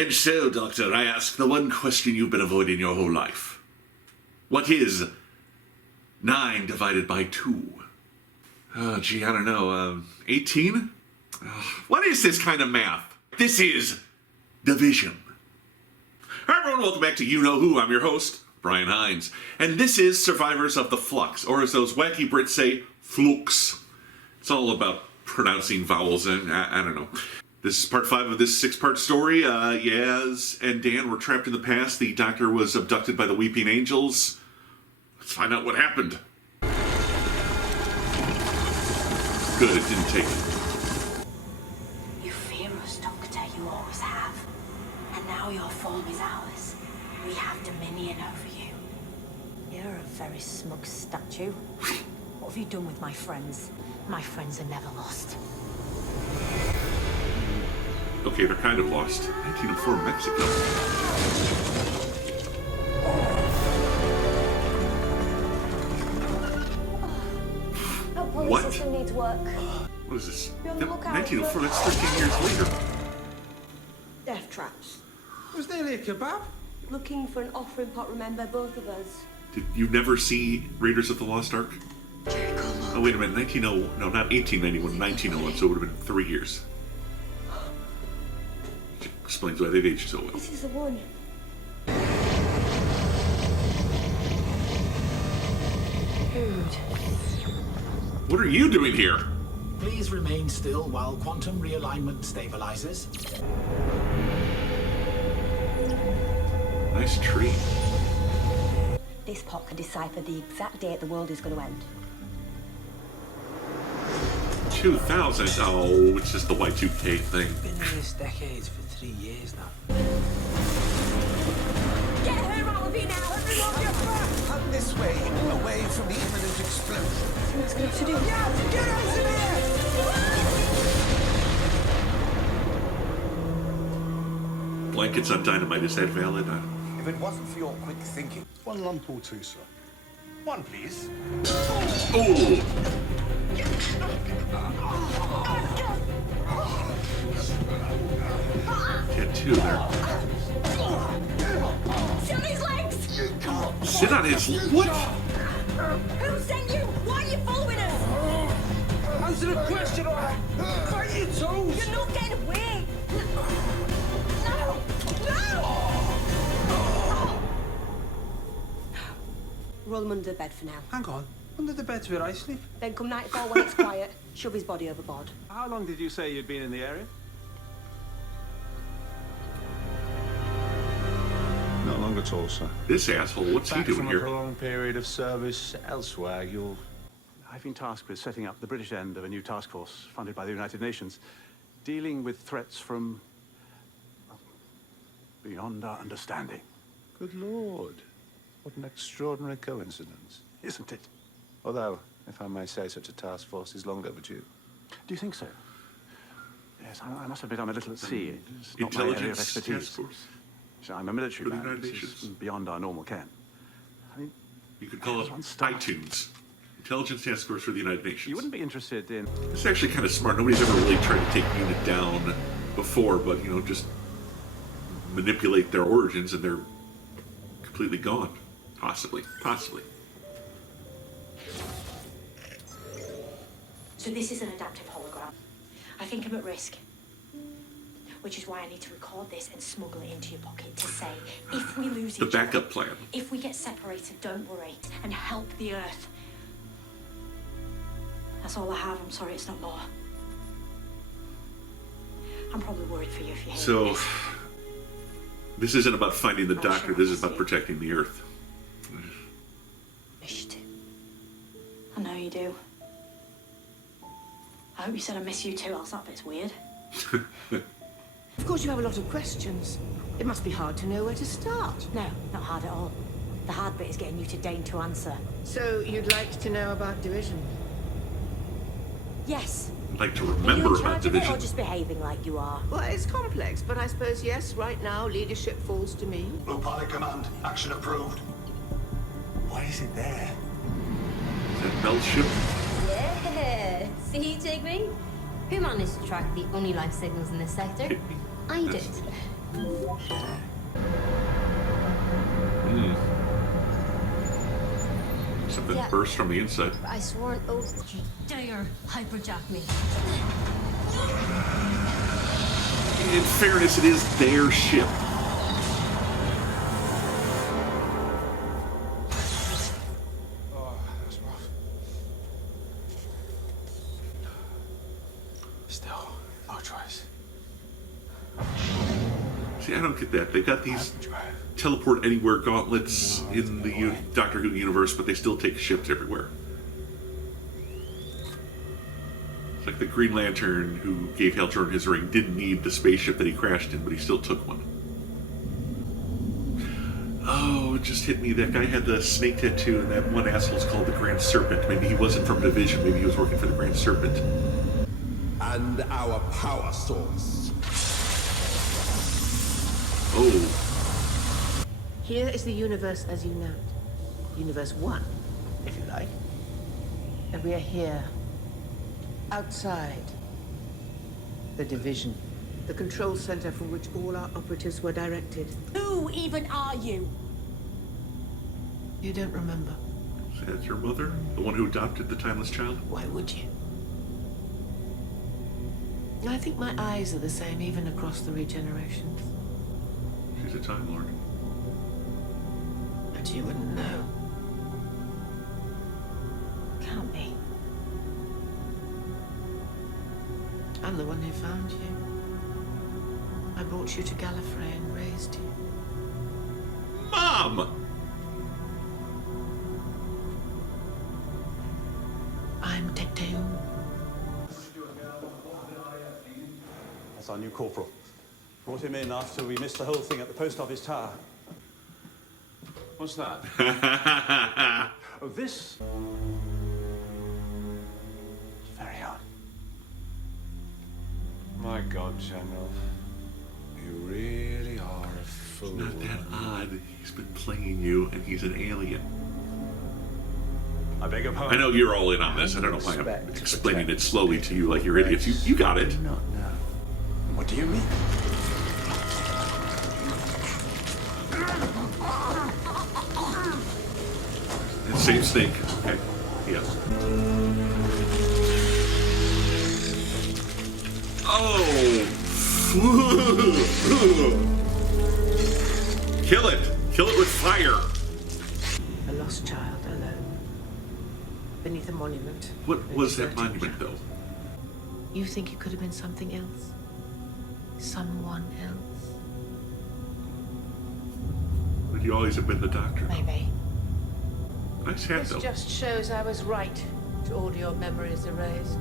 And so, Doctor, I ask the one question you've been avoiding your whole life. What is 9 divided by 2? Oh, gee, I don't know. 18? What is this kind of math? This is division. Hi, everyone. Welcome back to You Know Who. I'm your host, Brian Heinz. And this is Survivors of the Flux, or as those wacky Brits say, Flux. It's all about pronouncing vowels, and I don't know. This is part 5 of this 6-part story. Yaz and Dan were trapped in the past. The doctor was abducted by the Weeping Angels. Let's find out what happened. Good, it didn't take it. You fear us, Doctor, you always have. And now your form is ours. We have dominion over you. You're a very smug statue. What have you done with my friends? My friends are never lost. Okay, they're kind of lost. 1904 Mexico. What? System needs work. What is this? Be on the lookout. 1904, that's 13 years later. Death traps. Was nearly a kebab. Looking for an offering pot, remember, both of us. Did you never see Raiders of the Lost Ark? Oh, wait a minute, 1901, no, not 1891, 1901, so it would have been 3 years. Which explains why they've aged so well. This is the one. Dude. What are you doing here? Please remain still while quantum realignment stabilizes. Nice tree. This pot can decipher the exact date the world is going to end. 2000. Oh, it's just the Y2K thing. Been in this decade for 3 years now. Get her out of here now! Everyone get back! Come this way, away from the imminent explosion. What's going to have to do? Get out of here! Blankets on dynamite, is that valid? If it wasn't for your quick thinking. One lump or two, sir. One, please. Oh! Get 2 there. Sit on his legs! Sit on his... What? Who sent you? Why are you following us? Answer the question, or I'll bite your toes. You're not getting away! No! No! Roll him under the bed for now. Hang on. Under the bed's where I sleep. Then come nightfall when it's quiet, shove his body overboard. How long did you say you'd been in the area? Not long at all, sir. This asshole, what's he Back doing from a here? prolonged period of service elsewhere, you'll... I've been tasked with setting up the British end of a new task force funded by the United Nations, dealing with threats from... beyond our understanding. Good Lord. What an extraordinary coincidence, isn't it? Although, if I may say, such a task force is long overdue. Do you think so? Yes, I must admit I'm a little at sea. It's not my area of Intelligence expertise. task force. So I'm a military For the man. United This is Nations. beyond our normal ken. I mean, You could call it Everyone stop. iTunes. Intelligence Task Force for the United Nations. you wouldn't be interested in... It's actually kind of smart. Nobody's ever really tried to take a unit down before, but, you know, just manipulate their origins and they're completely gone. Possibly. Possibly. So this is an adaptive hologram. I think I'm at risk. Which is why I need to record this and smuggle it into your pocket to say, if we lose The each other, backup plan. if we get separated, don't worry, and help the Earth. That's all I have. I'm sorry, it's not more. I'm probably worried for you if you hear So, this. this isn't about finding the I'm doctor. sure This I is about see. protecting the Earth. Miss you too. I know you do. I hope you said I miss you too, else that bit's weird. Of course you have a lot of questions. It must be hard to know where to start. No, not hard at all. The hard bit is getting you to deign to answer. So you'd like to know about division? Yes. I'd like to Are you remember in about charge of it division. or just behaving like you are? Well, it's complex, but I suppose yes, right now leadership falls to me. Blue Pilot Command, action approved. Why is it there? Is that Bell's ship? Yeah, see you, Digby? Who managed to track the only life signals in this sector? I did. Something Yeah. burst from the inside. I swore an oath that you dare hyperjack me. In fairness, it is their ship. Oh, that's rough. Still, no choice. See, I don't get that. They got these teleport anywhere gauntlets in the Doctor Who universe, but they still take ships everywhere. It's like the Green Lantern who gave Hal Jordan his ring didn't need the spaceship that he crashed in, but he still took one. Oh, it just hit me. That guy had the snake tattoo, and that one asshole's called the Grand Serpent. Maybe he wasn't from Division. Maybe he was working for the Grand Serpent. And our power source. Oh. Here is the universe as you know it. Universe 1, if you like. And we are here. Outside. The Division. The control center from which all our operatives were directed. Who even are you? You don't remember. Is that your mother? The one who adopted the timeless child? Why would you? I think my eyes are the same even across the regenerations. She's a Time Lord. But you wouldn't know. Can't be. I'm the one who found you. I brought you to Gallifrey and raised you. Mom! I'm Tecteum. That's our new corporal. Brought him in after we missed the whole thing at the post office tower. What's that? Oh, this? It's very hard. My God, General. You really are a fool. Not that odd. He's been playing you, and he's an alien. I beg your pardon. I know you're all in on this. I don't know why I'm explaining it slowly to you like you're idiots. You got it. Not now. What do you mean? Same snake. Okay. Yes. Oh! Kill it! Kill it with fire! A lost child alone. Beneath a monument. What A was that deserted monument, chapel. though? You think it could have been something else? Someone else? Would you always have been the Doctor? Maybe. Nice hat, This though. just shows I was right to order your memories erased.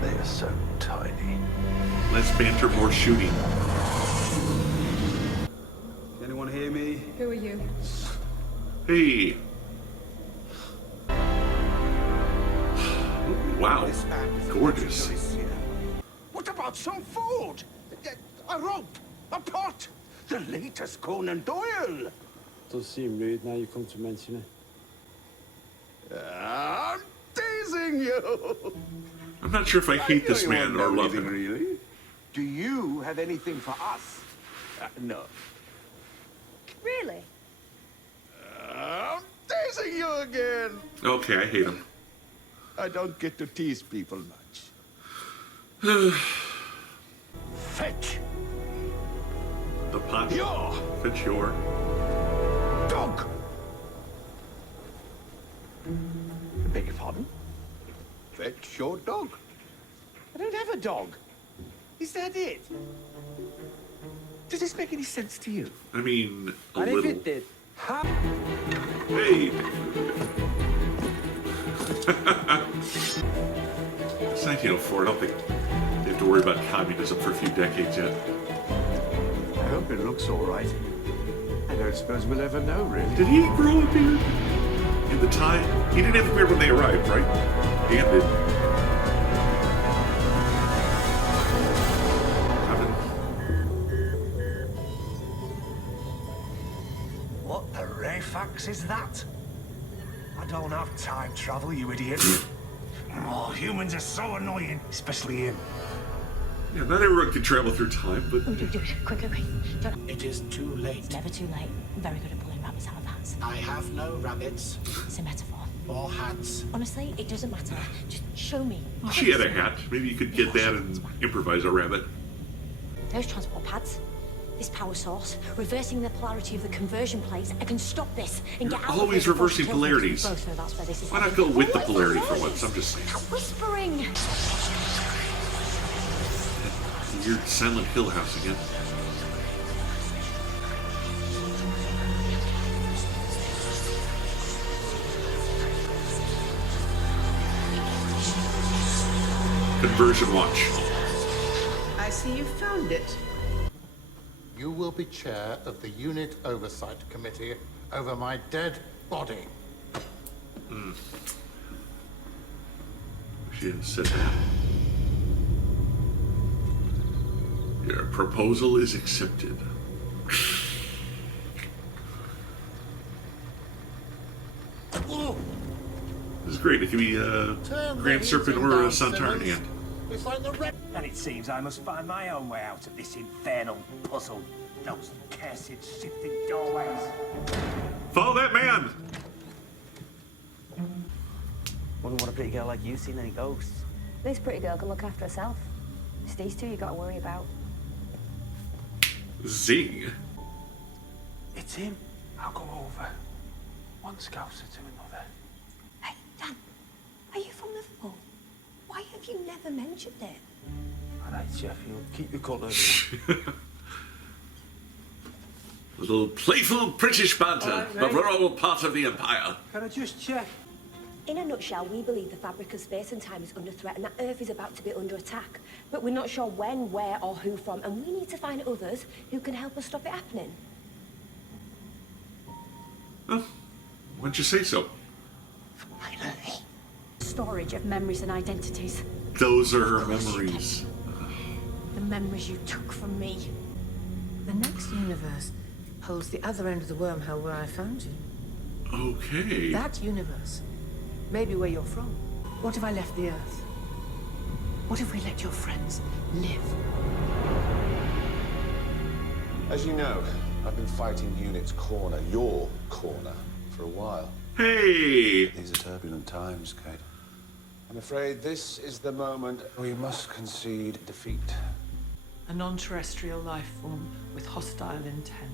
They are so tiny. Less banter, more shooting. Anyone hear me? Who are you? Hey. Wow. Gorgeous. What about some food? A rope? A pot? The latest Conan Doyle? Does seem rude now you come to mention it. I'm teasing you. I'm not sure if I hate this man or love him. Really? Do you have anything for us? No. Really? I'm teasing you again. Okay, I hate him. I don't get to tease people much. Fetch The pot. your Fetch your. dog. Beg your pardon? Fetch your dog. I don't have a dog. Is that it? Does this make any sense to you? I mean, a And if little. it did, how? Hey! It's 1904. I don't think they have to worry about communism for a few decades yet. I hope it looks all right. I don't suppose we'll ever know, really. Did he grow a beard in the time? He didn't have a beard when they arrived, right? Dan did. What the Rayfax is that? I don't have time travel, you idiot. Oh, humans are so annoying, especially him. Yeah, not everyone can travel through time, but... Oh, do it. Quick. Don't... It is too late. It's never too late. I'm very good at pulling rabbits out of hats. I have no rabbits It's a metaphor. or hats. Honestly, it doesn't matter. Just show me. She had a hat. Maybe you could get that and improvise a rabbit. Those transport pads. This power source, reversing the polarity of the conversion plates. I can stop this and get out of Always here before reversing she kills me. polarities. Both know that's where this is Why not headed. go with the Oh, polarity for voice. once? I'm just saying. That whispering. Weird Silent Hill house again. Conversion watch. I see you found it. You will be chair of the Unit Oversight Committee over my dead body. She hadn't said that. Your proposal is accepted. This is great. It could be Grand Serpent or Santar in the end. We find the red. And it seems I must find my own way out of this infernal puzzle. Those cursed shifting doorways. Follow that man! Wouldn't want a pretty girl like you seen any ghosts. This pretty girl can look after herself. It's these two you gotta worry about. Zing. It's him. I'll go over. One scouser to another. Hey, Dan, are you from Liverpool? Why have you never mentioned it? All right, Sheffield, keep your colour. Little playful British banter, Alright, but mate. we're all part of the Empire. Can I just check? In a nutshell, we believe the fabric of space and time is under threat and that Earth is about to be under attack. But we're not sure when, where, or who from, and we need to find others who can help us stop it happening. Well, why'd you say so? Storage of memories and identities. Those are her memories. The memories you took from me. The next universe holds the other end of the wormhole where I found you. Okay. That universe may be where you're from. What if I left the Earth? What if we let your friends live? As you know, I've been fighting Unit's corner, your corner, for a while. Hey! These are turbulent times, Kate. I'm afraid this is the moment we must concede defeat. A non-terrestrial life form with hostile intent.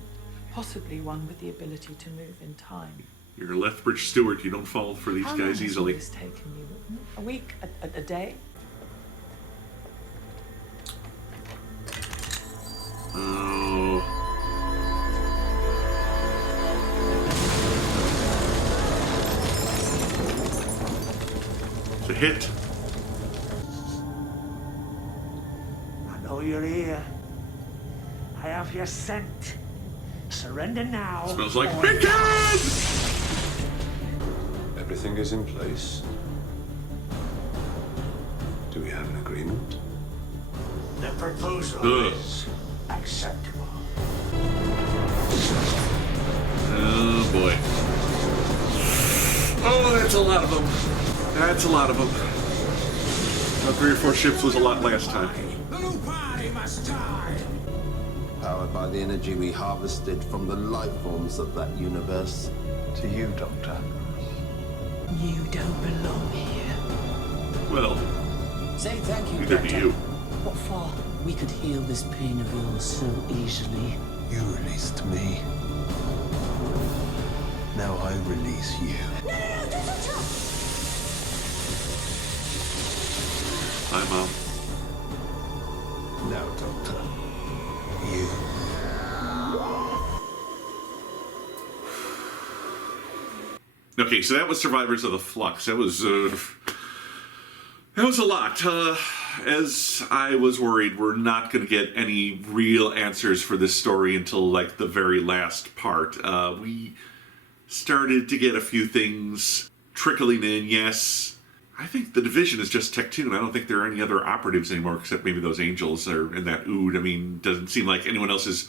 Possibly one with the ability to move in time. You're a Lethbridge Stewart. You don't fall for these How long guys has easily. all this taken you? A week? A day? Oh. It's a hit. I know you're here. I have your scent. Surrender now. Smells like or- bacon! Everything is in place. Do we have an agreement? The proposal Ugh. is acceptable. Oh boy. Oh, that's a lot of them. That's a lot of them. 3 or 4 ships was a lot last time. The new party must die. Powered by the energy we harvested from the life forms of that universe. To you, Doctor. You don't belong here. Well, Say thank you, neither do Doctor. you. What for? We could heal this pain of yours so easily. You released me. Now I release you. Hi, Mom. Now, Doctor. You. Okay, so that was Survivors of the Flux. That was a lot. As I was worried, we're not going to get any real answers for this story until, like, the very last part. We started to get a few things trickling in, yes. I think the Division is just Tech-Toon. I don't think there are any other operatives anymore, except maybe those angels are in that Ood. I mean, doesn't seem like anyone else is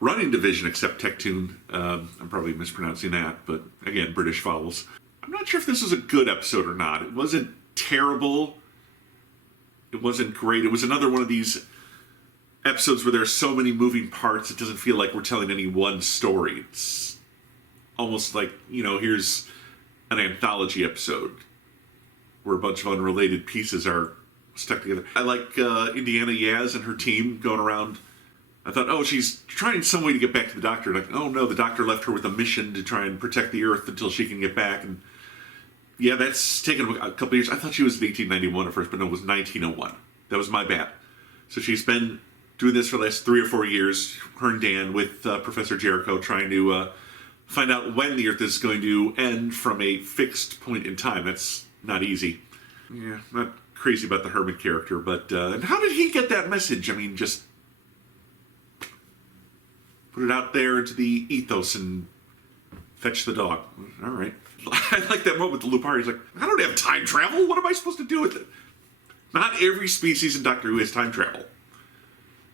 running Division except Tech-Toon. I'm probably mispronouncing that, but again, British vowels. I'm not sure if this was a good episode or not. It wasn't terrible. It wasn't great. It was another one of these episodes where there's so many moving parts, it doesn't feel like we're telling any one story. It's almost like, you know, here's an anthology episode where a bunch of unrelated pieces are stuck together. I like Indiana Yaz and her team going around. I thought, oh, she's trying some way to get back to the Doctor. Like, oh no, the Doctor left her with a mission to try and protect the Earth until she can get back. And yeah, that's taken a couple of years. I thought she was in 1891 at first, but no, it was 1901. That was my bad. So she's been doing this for the last 3 or 4 years, her and Dan, with Professor Jericho, trying to find out when the Earth is going to end from a fixed point in time. That's not easy. Yeah, not crazy about the Herman character, but and how did he get that message? I mean, just put it out there into the ethos and fetch the dog. All right. I like that moment with the Lupari. He's like, I don't have time travel. What am I supposed to do with it? Not every species in Doctor Who has time travel.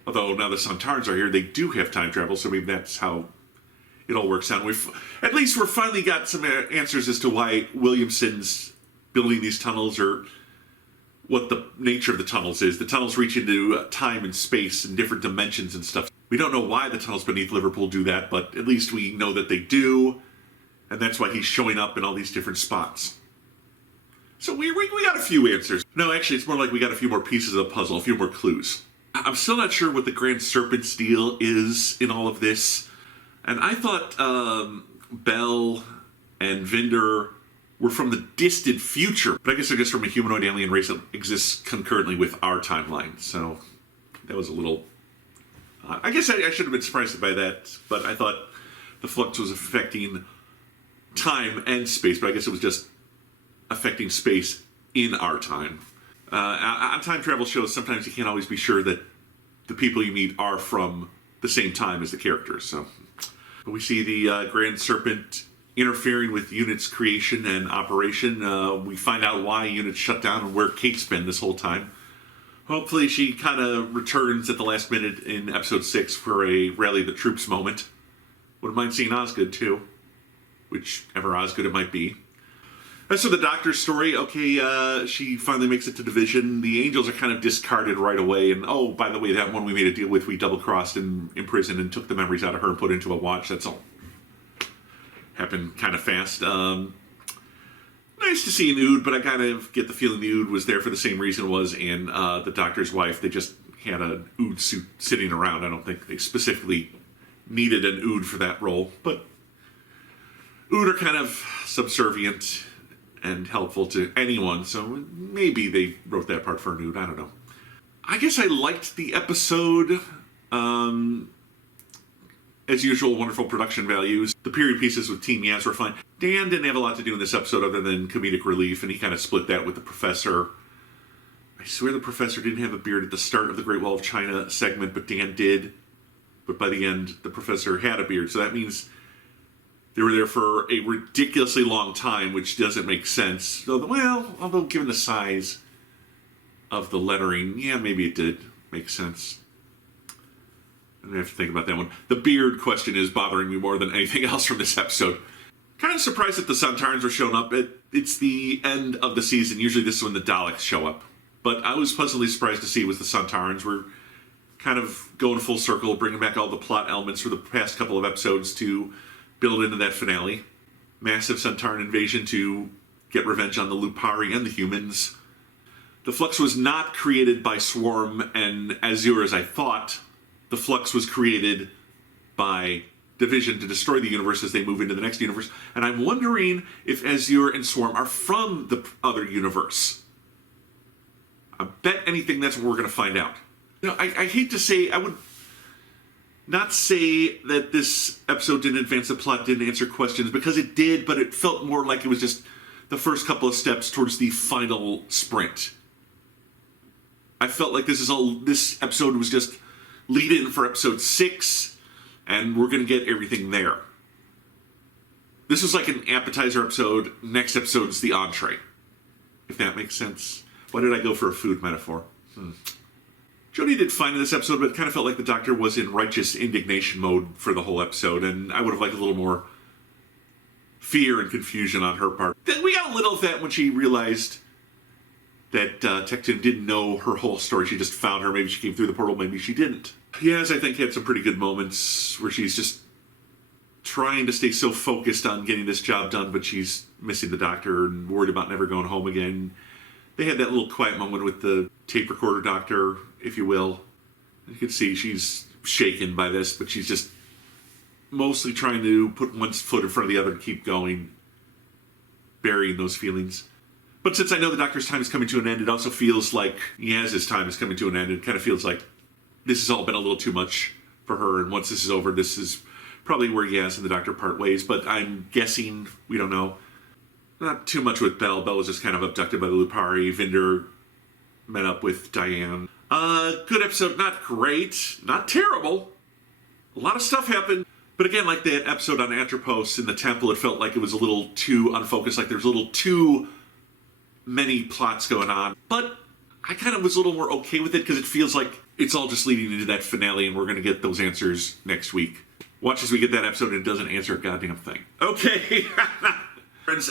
Although now the Santarans are here, they do have time travel, so maybe that's how it all works out. At least we're finally got some answers as to why Williamson's building these tunnels, or what the nature of the tunnels is. The tunnels reach into time and space and different dimensions and stuff. We don't know why the tunnels beneath Liverpool do that, but at least we know that they do, and that's why he's showing up in all these different spots. So we got a few answers. No, actually, it's more like we got a few more pieces of the puzzle, a few more clues. I'm still not sure what the Grand Serpent's deal is in all of this. And I thought Bell and Vinder were from the distant future. But I guess they're just from a humanoid alien race that exists concurrently with our timeline. So that was a little... I guess I should have been surprised by that. But I thought the Flux was affecting time and space. But I guess it was just affecting space in our time. On time travel shows, sometimes you can't always be sure that the people you meet are from the same time as the characters. So we see the Grand Serpent interfering with Unit's creation and operation. We find out why Unit shut down and where Kate's been this whole time. Hopefully she kind of returns at the last minute in episode 6 for a rally the troops moment. Wouldn't mind seeing Osgood too, whichever Osgood it might be. As for the Doctor's story, okay, she finally makes it to Division. The Angels are kind of discarded right away. And, oh, by the way, that one we made a deal with, we double-crossed in prison and took the memories out of her and put into a watch. That's all. Happened kind of fast. Nice to see an Ood, but I kind of get the feeling the Ood was there for the same reason it was in the Doctor's wife. They just had an Ood suit sitting around. I don't think they specifically needed an Ood for that role. But Ood are kind of subservient and helpful to anyone, so maybe they wrote that part for a nude, I don't know. I guess I liked the episode. As usual, wonderful production values. The period pieces with Team Yaz were fun. Dan didn't have a lot to do in this episode other than comedic relief, and he kind of split that with the Professor. I swear the Professor didn't have a beard at the start of the Great Wall of China segment, but Dan did. But by the end, the Professor had a beard, so that means they were there for a ridiculously long time, which doesn't make sense. Well, although given the size of the lettering, yeah, maybe it did make sense. I'm going to have to think about that one. The beard question is bothering me more than anything else from this episode. Kind of surprised that the Santarans were showing up. It's the end of the season. Usually this is when the Daleks show up. But I was pleasantly surprised to see it was the Santarans. We're kind of going full circle, bringing back all the plot elements for the past couple of episodes to build into that finale. Massive Santaran invasion to get revenge on the Lupari and the humans. The Flux was not created by Swarm and Azure as I thought. The Flux was created by Division to destroy the universe as they move into the next universe. And I'm wondering if Azure and Swarm are from the other universe. I bet anything that's what we're going to find out. You know, I hate to say, I would not say that this episode didn't advance the plot, didn't answer questions, because it did, but it felt more like it was just the first couple of steps towards the final sprint. I felt like this episode was just lead-in for episode 6, and we're going to get everything there. This was like an appetizer episode, next episode is the entree. If that makes sense. Why did I go for a food metaphor? Jodie did fine in this episode, but it kind of felt like the Doctor was in righteous indignation mode for the whole episode, and I would have liked a little more fear and confusion on her part. Then we got a little of that when she realized that Tecton didn't know her whole story. She just found her. Maybe she came through the portal, maybe she didn't. Yaz, I think, had some pretty good moments where she's just trying to stay so focused on getting this job done, but she's missing the doctor and worried about never going home again. They had that little quiet moment with the tape recorder doctor, if you will. You can see she's shaken by this, but she's just mostly trying to put one foot in front of the other and keep going, burying those feelings. But since I know the doctor's time is coming to an end, it also feels like Yaz's time is coming to an end. It kind of feels like this has all been a little too much for her, and once this is over, this is probably where Yaz and the doctor part ways, but I'm guessing, we don't know. Not too much with Belle. Belle was just kind of abducted by the Lupari. Vinder met up with Diane. Good episode, not great, not terrible. A lot of stuff happened. But again, like that episode on Atropos in the temple, it felt like it was a little too unfocused, like there was a little too many plots going on. But I kind of was a little more okay with it because it feels like it's all just leading into that finale and we're going to get those answers next week. Watch as we get that episode and it doesn't answer a goddamn thing. Okay. Friends,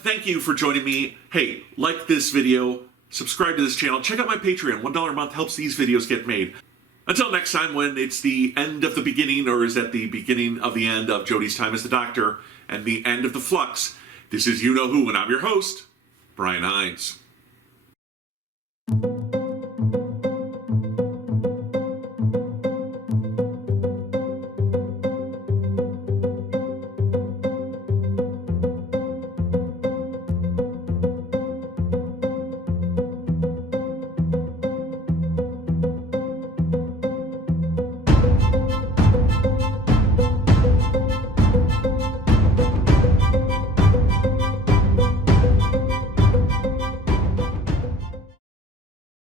thank you for joining me. Hey, like this video, subscribe to this channel, check out my Patreon. $1 a month helps these videos get made. Until next time, when it's the end of the beginning, or is that the beginning of the end of Jodie's time as the Doctor, and the end of the Flux, this is You Know Who, and I'm your host, Brian Heinz.